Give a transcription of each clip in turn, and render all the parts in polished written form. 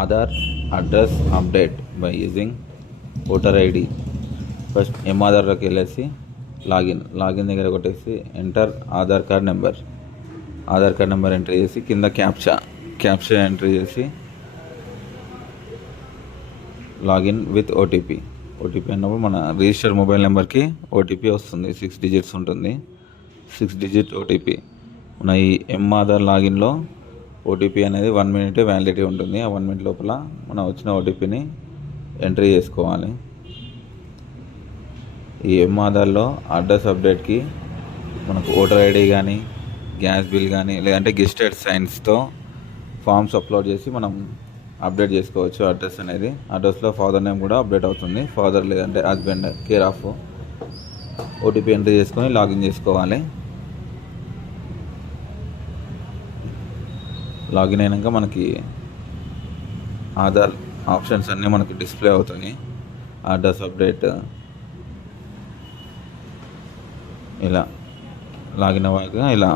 Aadhaar address update by using voter ID. First ఆధార్లోకి వెళ్ళేసి login దగ్గర కొట్టేసి enter Aadhaar card number enter చేసి కింద క్యాప్చా ఎంటర్ చేసి లాగిన్ విత్ ఓటీపీ అన్నప్పుడు మన రిజిస్టర్ మొబైల్ నెంబర్కి ఓటీపీ వస్తుంది. 6 డిజిట్స్ ఉంటుంది. 6 డిజిట్ ఓటీపీ. మన ఈ ఆధార్ లాగిన్లో ఓటీపీ అనేది 1 మినిట్ వ్యాలిడిటీ ఉంటుంది. ఆ 1 మినిట్ లోపల మనం వచ్చిన ఓటీపీని ఎంట్రీ చేసుకోవాలి. ఈ ఆధార్లో అడ్రస్ అప్డేట్కి మనకు ఓటర్ ఐడి కానీ గ్యాస్ బిల్ కానీ లేదంటే గెస్టెడ్ సైన్స్తో ఫామ్స్ అప్లోడ్ చేసి మనం అప్డేట్ చేసుకోవచ్చు. అడ్రస్లో ఫాదర్ నేమ్ కూడా అప్డేట్ అవుతుంది. ఫాదర్ లేదంటే husband care of OTP entry చేసుకొని లాగిన్ చేసుకోవాలి. లాగిన్ అయినాక మనకి ఆధార్ ఆప్షన్స్ అన్నీ మనకి డిస్ప్లే అవుతాయి. అడ్రస్ అప్డేట్ ఇలా లాగిన్ అవ్వగా ఇలా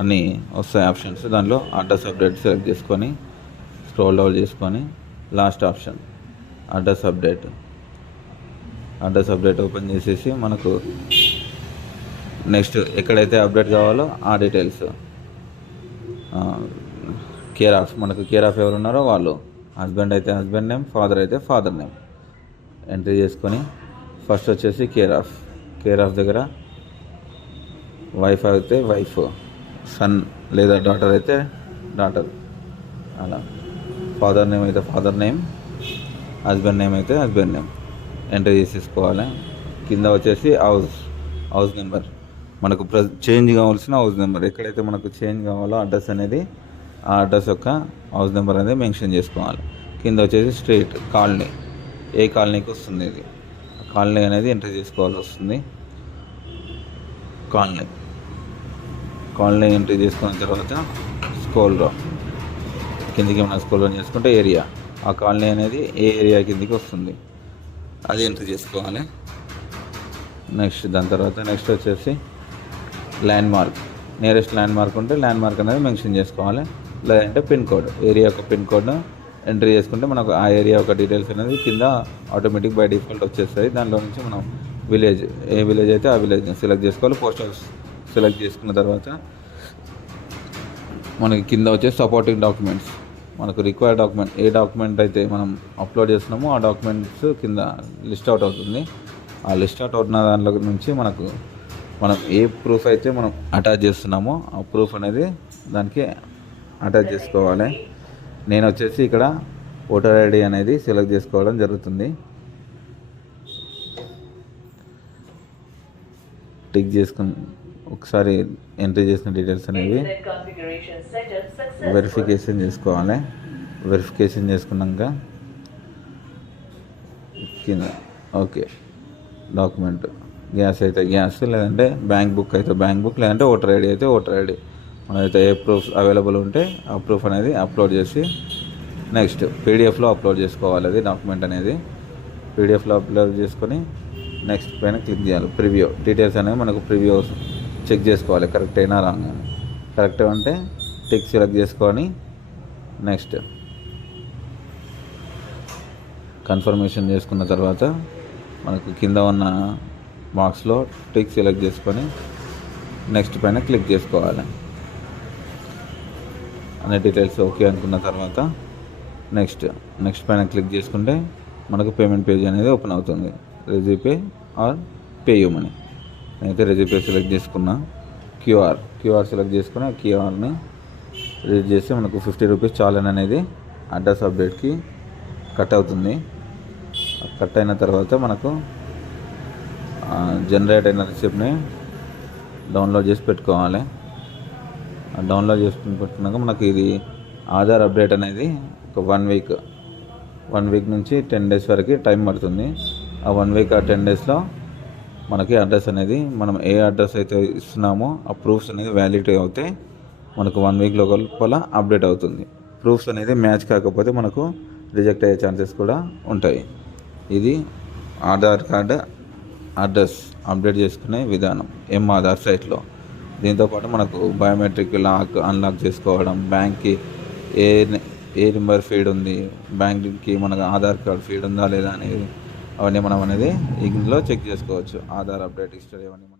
అన్నీ వస్తాయి ఆప్షన్స్. దానిలో అడ్రస్ అప్డేట్ సెలెక్ట్ చేసుకొని స్క్రోల్ డౌన్ చేసుకొని last option address update open చేసేసి మనకు నెక్స్ట్ ఎక్కడైతే అప్డేట్ కావాలో ఆ డీటెయిల్స్ మనకు కేర్ ఆఫ్ ఎవరు ఉన్నారో వాళ్ళు, హస్బెండ్ అయితే హస్బెండ్ నేమ్, ఫాదర్ అయితే ఫాదర్ నేమ్ ఎంట్రీ చేసుకొని ఫస్ట్ వచ్చేసి కేర్ ఆఫ్ దగ్గర వైఫ్ అయితే వైఫ్, సన్ లేదా డాటర్ అయితే డాటర్, అలా ఫాదర్ నేమ్ అయితే ఫాదర్ నేమ్, హస్బెండ్ నేమ్ అయితే హస్బెండ్ నేమ్ ఎంటర్ చేసేసుకోవాలి. కింద వచ్చేసి హౌస్ నెంబర్, మనకు చేంజ్ కావాల్సిన హౌస్ నెంబర్, ఎక్కడైతే మనకు చేంజ్ కావాలో అడ్రస్ అనేది ఆ అడ్రస్ యొక్క హౌస్ నెంబర్ అనేది మెన్షన్ చేసుకోవాలి. కింద వచ్చేసి స్ట్రీట్, కాలనీ, ఏ కాలనీకి వస్తుంది ఇది కాలనీ అనేది ఎంటర్ చేసుకోవాల్సి వస్తుంది. కాలనీ ఎంట్రీ చేసుకున్న తర్వాత కిందికి మనం స్క్రోల్ డౌన్ చేసుకుంటే ఏరియా, ఆ కాలనీ అనేది ఏ ఏరియా కిందికి వస్తుంది అది ఎంట్రీ చేసుకోవాలి. దాని తర్వాత నెక్స్ట్ వచ్చేసి నియరెస్ట్ ల్యాండ్ మార్క్ ఉంటే ల్యాండ్ మార్క్ అనేది మెన్షన్ చేసుకోవాలి. లేదంటే ఏరియా యొక్క పిన్ కోడ్ను ఎంట్రీ చేసుకుంటే మనకు ఆ ఏరియా యొక్క డీటెయిల్స్ అనేది కింద ఆటోమేటిక్ బై డిఫాల్ట్ వచ్చేస్తుంది. దాంట్లో నుంచి మనం ఏ విలేజ్ అయితే ఆ విలేజ్ని సెలెక్ట్ చేసుకోవాలి. పోస్ట్ ఆఫీస్ సెలెక్ట్ చేసుకున్న తర్వాత మనకి కింద వచ్చే సపోర్టింగ్ డాక్యుమెంట్స్, మనకు రిక్వైర్డ్ డాక్యుమెంట్ ఏ డాక్యుమెంట్ అయితే మనం అప్లోడ్ చేస్తున్నామో ఆ డాక్యుమెంట్స్ కింద లిస్ట్ అవుట్ అవుతుంది. ఆ లిస్ట్ అవుట్ అవుతున్న దాంట్లో నుంచి మనం ఏ ప్రూఫ్ అయితే మనం అటాచ్ చేస్తున్నామో ఆ ప్రూఫ్ అనేది దానికి అటాచ్ చేసుకోవాలి. నేను వచ్చేసి ఇక్కడ ఓటర్ ఐడి అనేది సెలెక్ట్ చేసుకోవడం జరుగుతుంది. టిక్ చేసుకుని ఒకసారి ఎంట్రీ చేసిన డీటెయిల్స్ అనేవి వెరిఫికేషన్ చేసుకోవాలి. వెరిఫికేషన్ చేసుకున్నాక కింద ఓకే డాక్యుమెంట్, గ్యాస్ అయితే గ్యాస్, లేదంటే బ్యాంక్ బుక్ అయితే బ్యాంక్ బుక్, లేదంటే ఓటర్ ఐడి అయితే ఓటర్ ఐడి, మనైతే ఏ ప్రూఫ్ అవైలబుల్ ఉంటే ఆ ప్రూఫ్ అనేది అప్లోడ్ చేసి నెక్స్ట్ పీడిఎఫ్లో అప్లోడ్ చేసుకోవాలి. అది డాక్యుమెంట్ అనేది పీడిఎఫ్లో అప్లోడ్ చేసుకొని నెక్స్ట్ పైన క్లిక్ చేయాలి. ప్రివ్యూ డీటెయిల్స్ అనేవి మనకు ప్రివ్యూ చెక్ చేసుకోవాలి కరెక్ట్ అయినా రాంగ్ అని. కరెక్ట్ అంటే టిక్ సెలెక్ట్ చేసుకొని నెక్స్ట్ కన్ఫర్మేషన్ చేసుకున్న తర్వాత మనకు కింద ఉన్న బాక్స్లో టిక్ సెలెక్ట్ చేసుకొని నెక్స్ట్ పైన క్లిక్ చేసుకోవాలి. అనే డీటెయిల్స్ ఓకే అనుకున్న తర్వాత నెక్స్ట్ పైన క్లిక్ చేసుకుంటే మనకు పేమెంట్ పేజ్ అనేది ఓపెన్ అవుతుంది. రెజిపే ఆర్ పేయూ మనీ. నేనైతే రెజిపే సెలెక్ట్ చేసుకున్నా. క్యూఆర్ సెలెక్ట్ చేసుకుని ఆ క్యూఆర్ని రీడ్ చేసి మనకు 50 రూపీస్ చాలని అనేది అడ్రస్ అప్డేట్కి కట్ అవుతుంది. కట్ అయిన తర్వాత మనకు జనరేట్ అయిన రిసిప్ట్ని డౌన్లోడ్ చేసి పెట్టుకోవాలి. డౌన్లోడ్ చేసుకుని పెట్టుకున్నాక మనకి ఇది ఆధార్ అప్డేట్ అనేది ఒక 1 వీక్ నుంచి 10 డేస్ వరకు టైం పడుతుంది. ఆ 1 వీక్ ఆ 10 డేస్లో మనకి అడ్రస్ అనేది మనం ఏ అడ్రస్ అయితే ఇస్తున్నామో ఆ ప్రూఫ్స్ అనేది వ్యాలిడిటీ అవుతే మనకు 1 వీక్ లోపల అప్డేట్ అవుతుంది. ప్రూఫ్స్ అనేది మ్యాచ్ కాకపోతే మనకు రిజెక్ట్ అయ్యే ఛాన్సెస్ కూడా ఉంటాయి. ఇది ఆధార్ కార్డు అడ్రస్ అప్డేట్ చేసుకునే విధానం ఆధార్ సైట్లో. దీంతోపాటు మనకు బయోమెట్రిక్ అన్లాక్ చేసుకోవడం, బ్యాంక్కి ఏ నెంబర్ ఫీడ్ ఉంది, బ్యాంక్కి మనకు ఆధార్ కార్డ్ ఫీడ్ ఉందా లేదా అనేది అవన్నీ మనం అనేది ఇందులో చెక్ చేసుకోవచ్చు. ఆధార్ అప్డేట్ హిస్టరీ అవన్నీ మనం